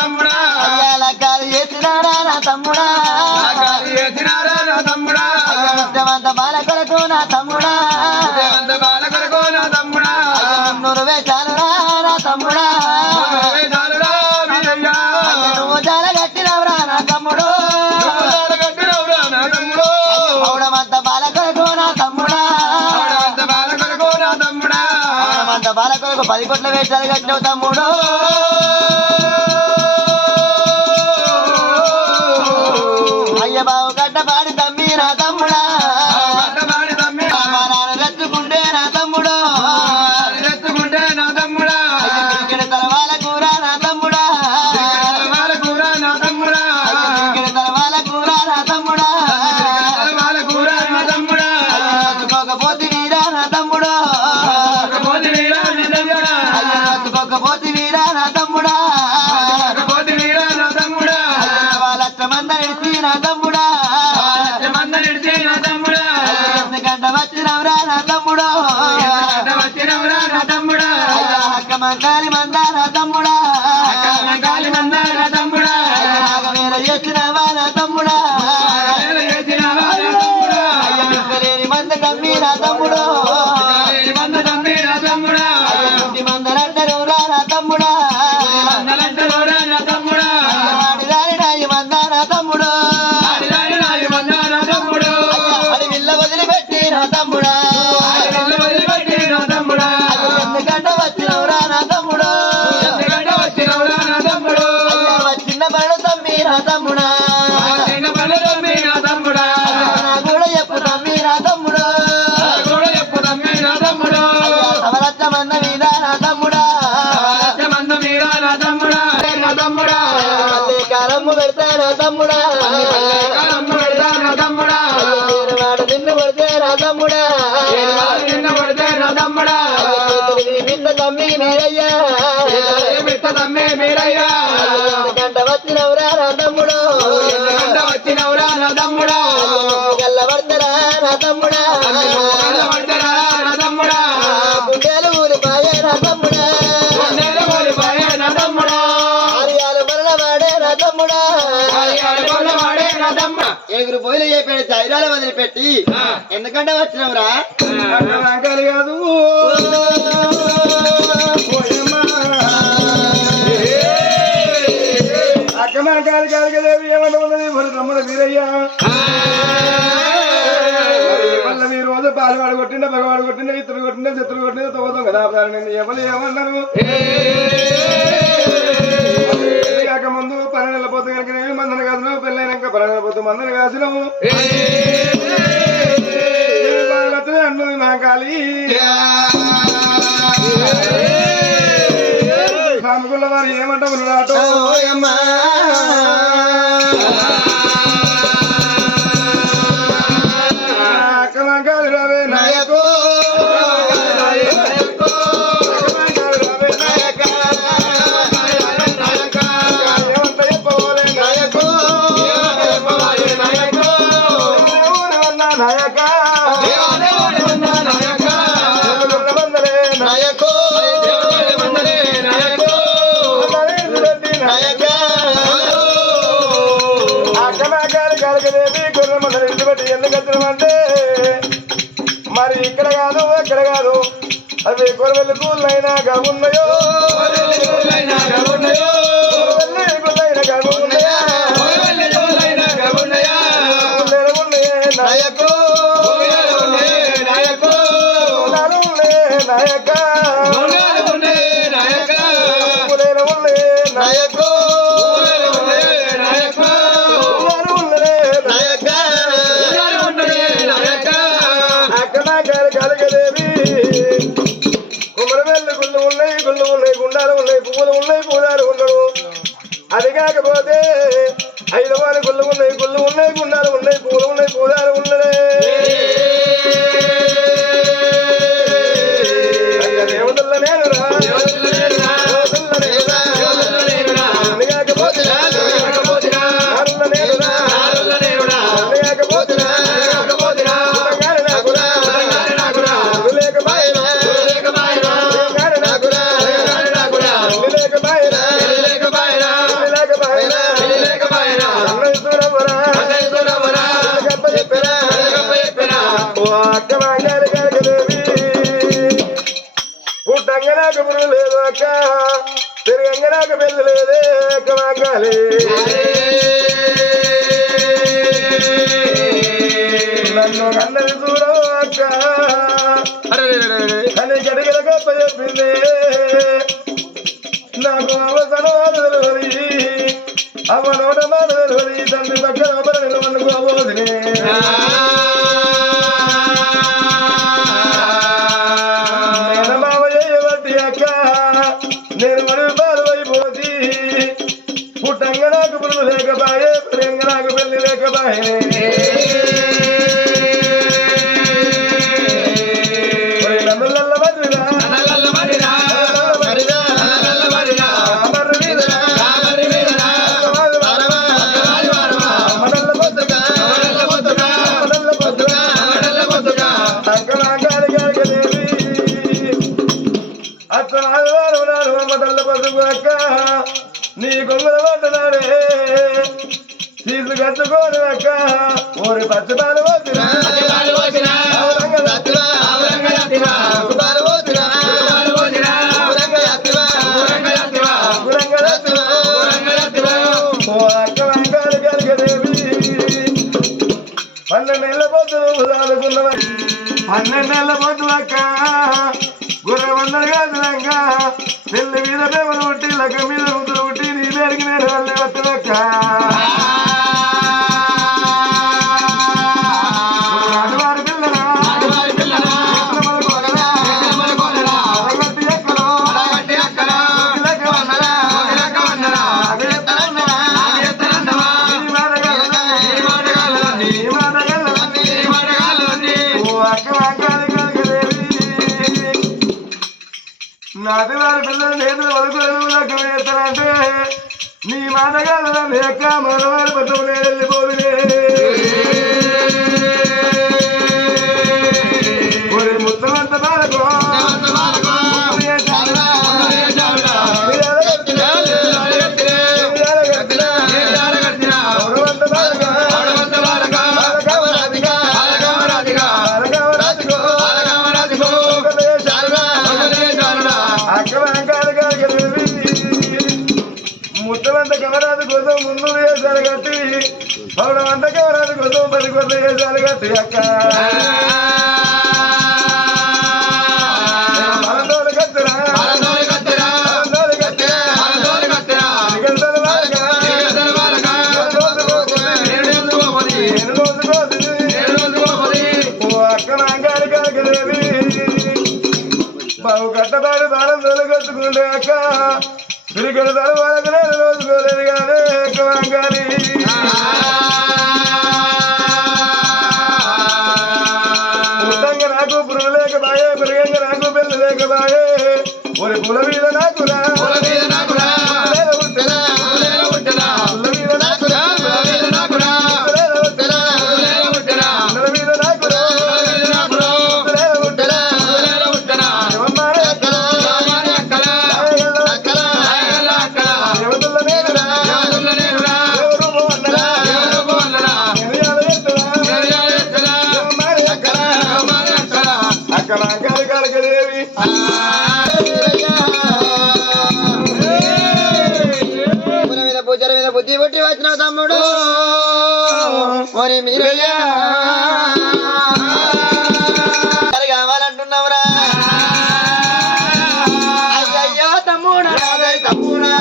తమ్ముడా. అయ్యాల కాలు చేసినారా నా తమ్ముడా. నాకాలు చేసినారా నా తమ్ముడా. ముఖ్యమంత బాల కొరకు నా తమ్ముడా. దేవంత బాల కొరకు నా తమ్ముడా. నూరు వేషాలురా నా తమ్ముడా. వేదాలురా వీరయ్యా. నువ్వు చాలా గట్టినవరా నా తమ్ముడు. వేదాలు కట్టినవురా నా తమ్ముడు. పౌడమంత బాల కొరకు నా తమ్ముడా. దేవంత బాల కొరకు నా తమ్ముడా. పౌడమంత బాల కొరకు పది కోట్ల వేషాలు కట్టినవు తమ్ముడు. బావు గడ్డ పాడి తమ్మి నా తమ్ముడా? తమ్ముడా. అయ్యా హక్క మంద తమ్ముడా. పడు తమ్మి నా తమ్ముడా కూడా చెప్పు మంద నా పెడతా నా వాడు నిన్ను పడితే నా తమ్మి మీరయ్యా తమ్మి మీరయ్యా వచ్చినవురా నా తమ్ముడు. ఎందుకంటే వచ్చినవురా నా తమ్ముడా. గల్లబడతారా నా తమ్ముడా. పడతారా నా తమ్ముడా. గుండెలు ఊరిపాయే నా తమ్ముడా. నేను ఓడిపోయే నా తమ్ముడా. ఆర్యాలు మరణ వాడే నా తమ్ముడా. వాడే నా తమ్ముడా. ఏగురు పోయిలు చెప్పాడు చైరాలు వదిలిపెట్టి. ఎందుకంటే వచ్చినవురా? కాదు కాలి కాలికదేవి ఏమంటున్నది మరి తమ్ముడు వీరయ్యా. వల్ల మీరు రోజు పాలు వాడు కొట్టిండ పగవాడు కొట్టిండ ఇతరు కొట్టిండ చిత్రులు కొట్టిండ తవ్వుతాం కదా ఎవరు ఏమన్నారు? కాక ముందు పని నెలపోతు కనుక మందన కాసినావు పెళ్ళైనాక పని నెలపోతు మందన కాసినావు. అన్నది నా కాలి సానుకున్న వారు ఏమంటారు రాటో అక్క మరి ఇక్కడ కాదు అక్కడ కాదు అవి గొడవలు కూలైనాగా ఉన్నాయో ఉండడు అది కాకపోతే వారి గుళ్ళు ఉన్నాయి గుళ్ళు ఉన్నాయి గుండాలు ఉన్నాయి పూలు ఉన్నాయి పూలాలు ఉన్నడే నాకు పెళ్ళి లేదే కమాకాలి నన్ను కన్నది చూడవు అక్క అని గడిగల గొప్ప చెప్పింది. నాకు అవసరం తెలియదు నీ కొంగుల పడ్డనాడే తీసు కట్టుకోను అక్క ఊరి పచ్చదాలు వచ్చినా పన్నెండేళ్ళ పొద్దు అనుకున్నవా పన్నెండేళ్ళ పొద్దు అక్క. గుర్ర వందలు కాదులక్క పెళ్ళి మీద పేమలు ఒకటి లక్క మీద ముద్దులు ఒకటి నీ దగ్గర నేను వెళ్ళి నాటి వారి పిల్లలు నేతలు వరకు లెక్క వేస్తారంటే నీ మాట కాదు నన్ను ఎక్క మరోవారి పట్టం అంత కమరాది కోసం ముందు వేసాలు కట్టి అంత కమరాది కోసం పది కొత్త వేసాలు కట్టి అక్క. తిరిగిన తర్వాత రోజుకోలేదు కానీ అక్క నాంగారి నాకు పురుగు లేక బాయే పెరిగంగా నాకు పెళ్ళి లేక బాయే ஒரு పుల మీద కళదేవి పూజల మీద బుద్ధి పుట్టి వచ్చిన తమ్ముడు. మరి మీరయ్యా. కావాలంటున్నావురా? అయ్యో తమ్ముడా. తమ్ముడా.